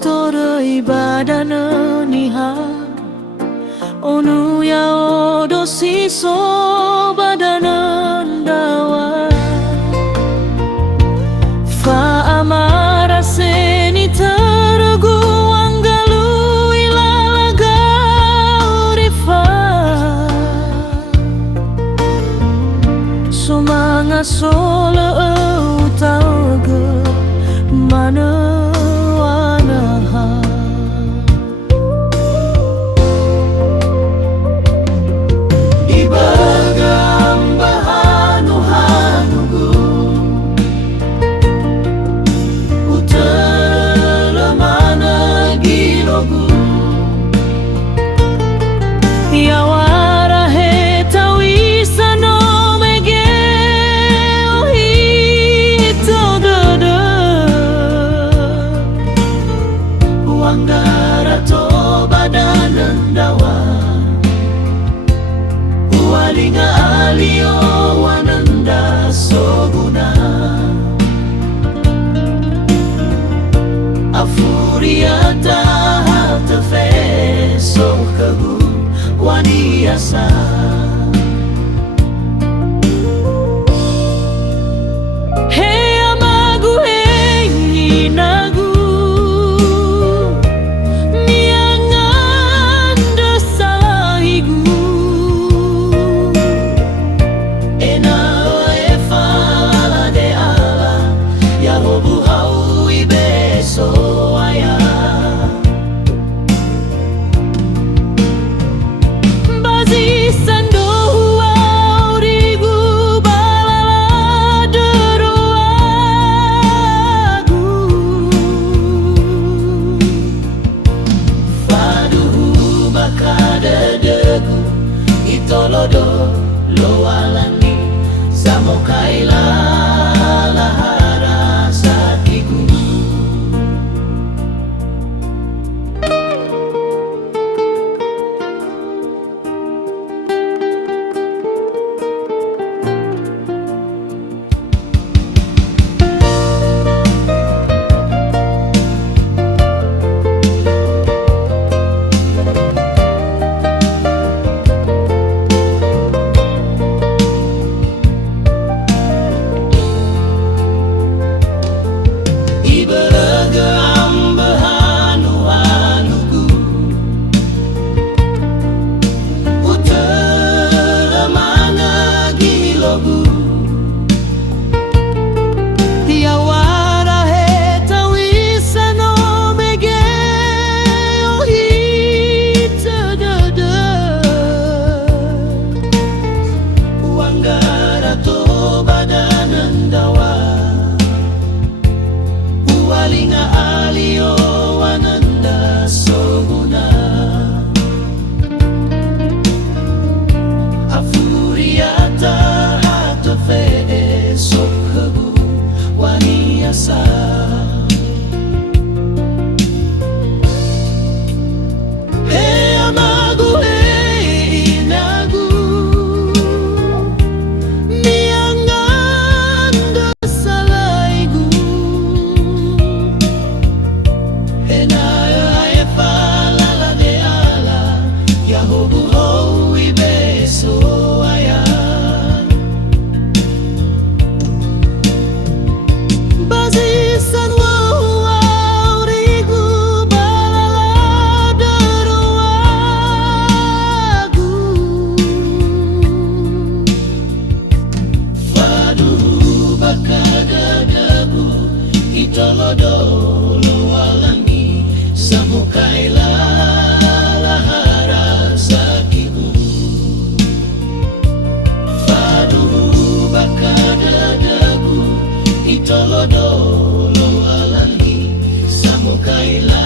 Sotoroi badana niha Onu ya odo siso badana dawa Fa amara seni tergu anggalu ilalaga urifa Sumanga solo utaga mana Walinga alio wananda soguna Afuriata hatafe sokagu waniasa Tolodo lo alani samokaila lahara sakiku Walinga alio wananda soguna Afuriata hatafe sokagu waniasa Tolodo lo walangi samokaila lahara sakiku Fadu bakadadagu Itolodo lo walangi samokaila